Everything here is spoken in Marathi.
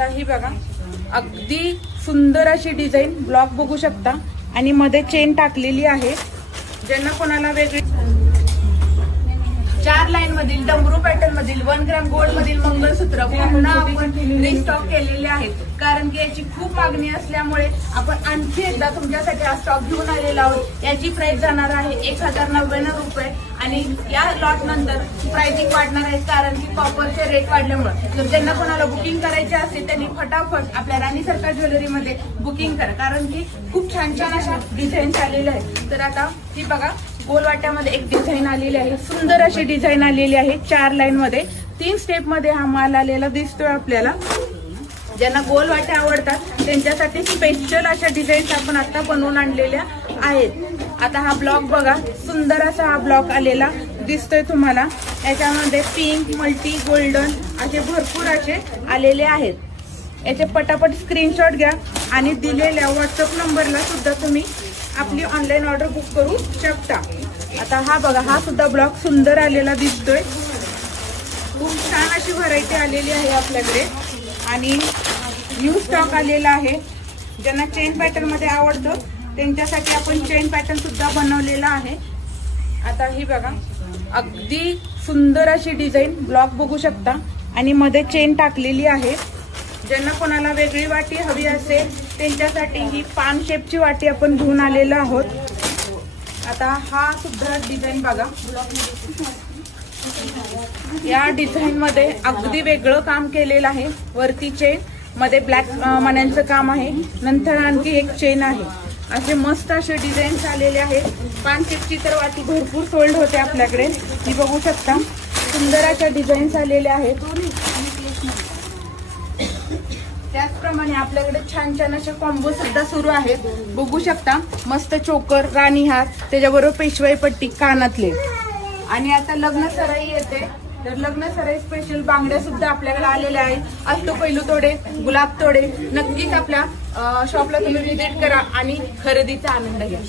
आता ही बघा अगदी सुंदर अशी डिझाईन ब्लॉक बघू शकता आणि मध्ये चेन टाकलेली आहे. ज्यांना कोणाला वेगळी 4 लाईन मधील डमरू पॅटर्न मधील 1 ग्रॅम गोल्ड मधील मंगळसूत्र पुन्हा आपण रिस्टॉक केलेले आहेत. कारण की याची खूप मागणी असल्यामुळे आपण आणखी एकदा तुमच्यासाठी हा स्टॉक घेऊन आलेला आहोत. याची प्राइस जाणार आहे 1099 रुपये आणि या लॉट नंतर प्राइसिंग वाढणार आहे कारण की कॉपरचे रेट वाढल्यामुळे. जर ज्यांना कोणाला बुकिंग करायचे असेल त्यांनी फटाफट आपल्या राणी सरकार ज्वेलरीमध्ये बुकिंग करा कारण की खूप छान छान अशा डिझाईन आलेल्या आहेत. तर आता ही बघा गोल वाट्यामध्ये एक डिझाईन आलेली आहे. सुंदर अशी डिझाईन आलेली आहे. 4 लाईन मध्ये 3 स्टेप मध्ये हा माल आलेला दिसतोय आपल्याला. ज्यांना गोल वाट्या आवडतात त्यांच्यासाठी स्पेशल अशा डिझाईन्स आपण आता बनवून आणलेल्या आहेत. आता हा ब्लॉक बघा सुंदर असा हा ब्लॉक आलेला दिसतोय तुम्हाला. याच्यामध्ये पिंक मल्टी गोल्डन असे भरपूर असे आलेले आहेत. याचे पटापट स्क्रीनशॉट घ्या आणि दिलेल्या व्हॉट्सअप नंबरला सुद्धा तुम्ही आपली ऑनलाईन ऑर्डर बुक करू शकता. आता हा बघा हा सुद्धा ब्लॉक सुंदर आलेला दिसतोय. खूप छान अशी व्हरायटी आलेली आहे आपल्याकडे आणि न्यू स्टॉक आलेला आहे. ज्यांना चेन पॅटर्न मध्ये आवडतं त्यांच्यासाठी आपण चेन पॅटर्न सुद्धा बनवलेला आहे. आता ही बघा अगदी सुंदर अशी डिझाईन ब्लॉक बघू शकता आणि मध्ये चेन टाकलेली आहे. ज्यांना कोणाला वेगळी वाटी हवी असेल त्यांच्यासाठी ही पान शेपची वाटी आपण घेऊन आलेलो आहोत. आता हा सुद्धा डिझाईन बघा. या डिझाईन मध्ये अगदी वेगळं काम केलेलं आहे. वरती चेन मध्ये ब्लॅक मण्यांचं काम आहे. नंतर आणखी एक चेन आहे. असे मस्त असे डिझाईन्स आलेले आहेत. पान शेपची तर वाटी भरपूर सोल्ड होते आपल्याकडे. ही बघू शकता सुंदर अशा डिझाईन्स आलेल्या आहेत. त्याचप्रमाणे आपल्याकडे छान छान असे कॉम्बो सुद्धा सुरू आहेत. बघू शकता मस्त चोकर राणीहार त्याच्याबरोबर पेशवाई पट्टी कानातले आणि आता लग्न सराई येते तर लग्न सराई स्पेशल बांगड्या सुद्धा आपल्याकडे आलेल्या आहेत. अष्टपैलू तोडे गुलाब तोडे नक्कीच आपल्या शॉपला तुम्ही व्हिजिट करा आणि खरेदीचा आनंद घ्या.